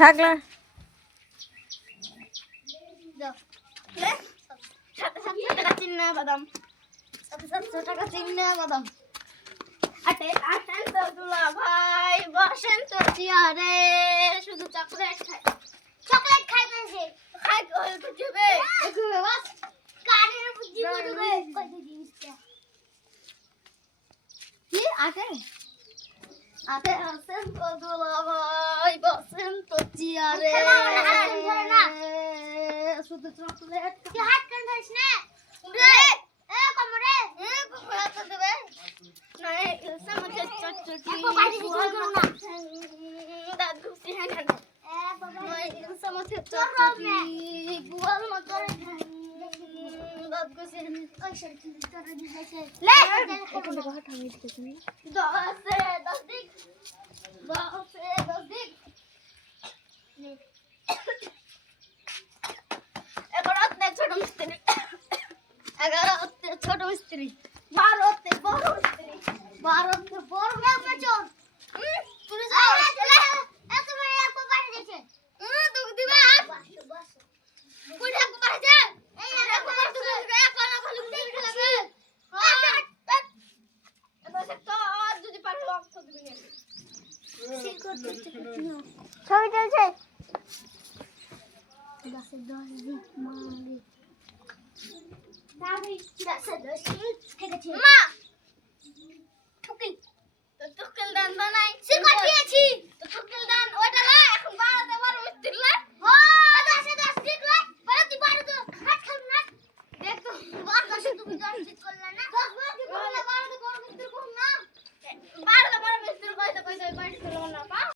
থাকলা টাকা চিন্না বাদাম 700 টাকা চিন্না বাদাম আসেন তো দুলা ভাই বসেন তো চেয়ারে শুধু চকলেট খাইতেছে খাই তো যাবে বাস কারের বুদ্ধি করবে কত জিনিসটা কি আসেন আসেন তো দুলা ভাই বসেন তো চেয়ারে শুধু চকলেট কি হাত কান ধরিস না রে এ কমরে হাত দেবে না সমঝে চটচটি আপু পাটি দিছ করো না দাদু সিহান এ বাবা সমঝে চটচটি বুয়াল মত রে দাদু সিহান ওই শরীর তোর দিছে লে এখন দেখো হাত আমি দিতেছি 10 দিক 10 দিক এগারোতে ছোট মিস্ত্রি 11তে ছোট মিস্ত্রি 12তে বড় মিস্ত্রি 12তে বড় মেচর তুমি যাও এত বড় এক পারে দিছে তুমি দিবা বাস কই এক পারে যা এই এক পারে তুমি এক পারে ভালো দিতে লাগবে এটা তো যদি পারে লক করে দিবি ছবি চলছে 10 দিক মালি দাদি 10 দিক থেকে মা